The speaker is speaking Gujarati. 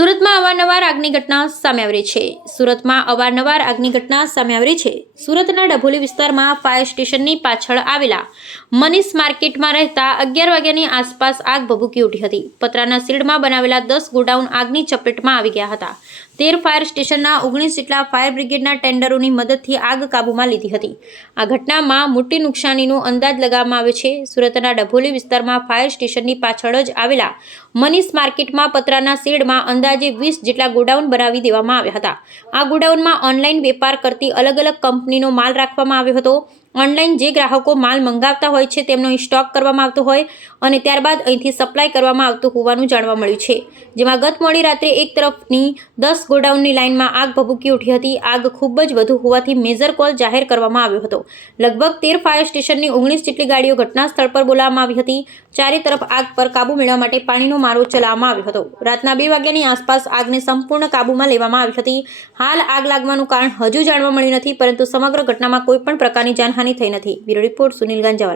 સુરતમાં અવારનવાર આગની ઘટના સામે આવી છે. સુરતમાં અવારનવાર આગની ઘટના સામે આવી છે. સુરતના ડભોલી વિસ્તારમાં ફાયર સ્ટેશનની પાછળ આવેલા મનીષ માર્કેટમાં રહેતા અગિયાર વાગ્યાની આસપાસ આગ ભભૂકી ઉઠી હતી. પતરાના શીલ્ડમાં બનાવેલા દસ ગોડાઉન આગની ચપેટમાં આવી ગયા હતા. તેર ફાયર સ્ટેશનના ઓગણીસ જેટલા ફાયર બ્રિગેડના ટેન્ડરોની મદદથી આગ કાબૂમાં લીધી હતી. આ ઘટનામાં મોટી નુકસાનીનો અંદાજ લગાવવામાં આવે છે. સુરતના ડભોલી વિસ્તારમાં ફાયર સ્ટેશનની પાછળ જ આવેલા મનીષ માર્કેટમાં પતરાના શેડમાં અંદાજે વીસ જેટલા ગોડાઉન બનાવી દેવામાં આવ્યા હતા. આ ગોડાઉનમાં ઓનલાઈન વેપાર કરતી અલગ અલગ કંપનીનો માલ રાખવામાં આવ્યો હતો. ઓનલાઈન જે ગ્રાહકો માલ મંગાવતા હોય છે તેમનો સ્ટોક કરવામાં આવતો હોય અને ત્યારબાદ અહીંથી સપ્લાય કરવામાં આવતું હોવાનું જાણવા મળ્યું છે. જેમાં ગત મોડી રાત્રે એક તરફની દસ ગોડાઉનની લાઇનમાં આગ ભભૂકી ઉઠી હતી. આગ ખૂબ જ વધુ હોવાથી મેજર કોલ જાહેર કરવામાં આવ્યો હતો. લગભગ તેર ફાયર સ્ટેશનની ઓગણીસ જેટલી ગાડીઓ ઘટના સ્થળ પર બોલાવવામાં આવી હતી. ચારે તરફ આગ પર કાબુ મેળવવા માટે પાણીનો મારો ચલાવવામાં આવ્યો હતો. રાતના બે વાગ્યાની આસપાસ આગને સંપૂર્ણ કાબૂમાં લેવામાં આવી હતી. હાલ આગ લાગવાનું કારણ હજુ જાણવા મળ્યું નથી, પરંતુ સમગ્ર ઘટનામાં કોઈપણ પ્રકારની પ્રકારની જાનહાનિ થઈ નથી. Bureau report Sunil Ganjawala.